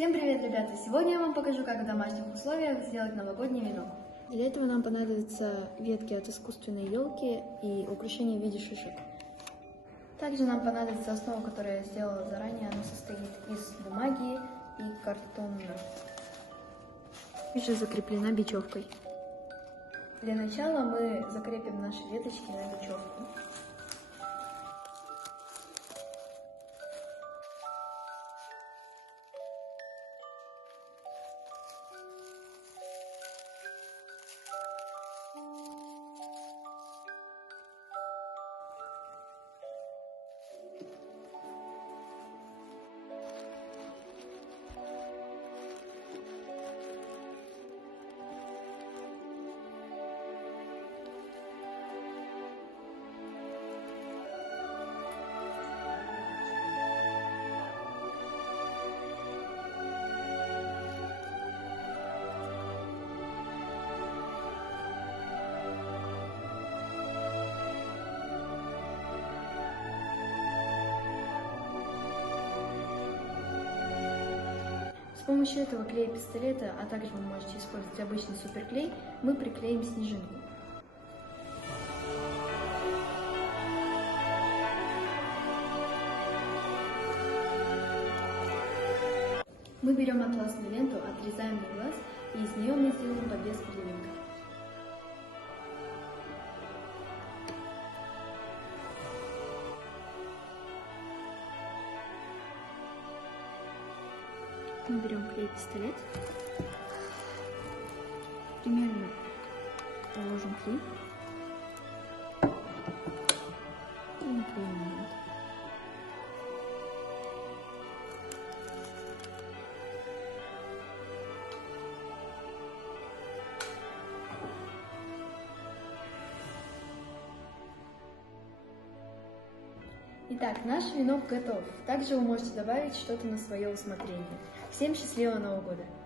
Всем привет, ребята! Сегодня я вам покажу, как в домашних условиях сделать новогодний венок. Для этого нам понадобятся ветки от искусственной елки и украшения в виде шишек. Также нам понадобится основа, которую я сделала заранее. Она состоит из бумаги и картона. Еще закреплена бечевкой. Для начала мы закрепим наши веточки на бечевку. С помощью этого клея-пистолета, а также вы можете использовать обычный суперклей, мы приклеим снежинку. Мы берем атласную ленту, отрезаем на глаз, и из нее мы сделаем подвес ребенка. Мы берем клей-пистолет, примерно положим клей и наклеим ленту. Итак, наш венок готов. Также вы можете добавить что-то на свое усмотрение. Всем счастливого Нового года!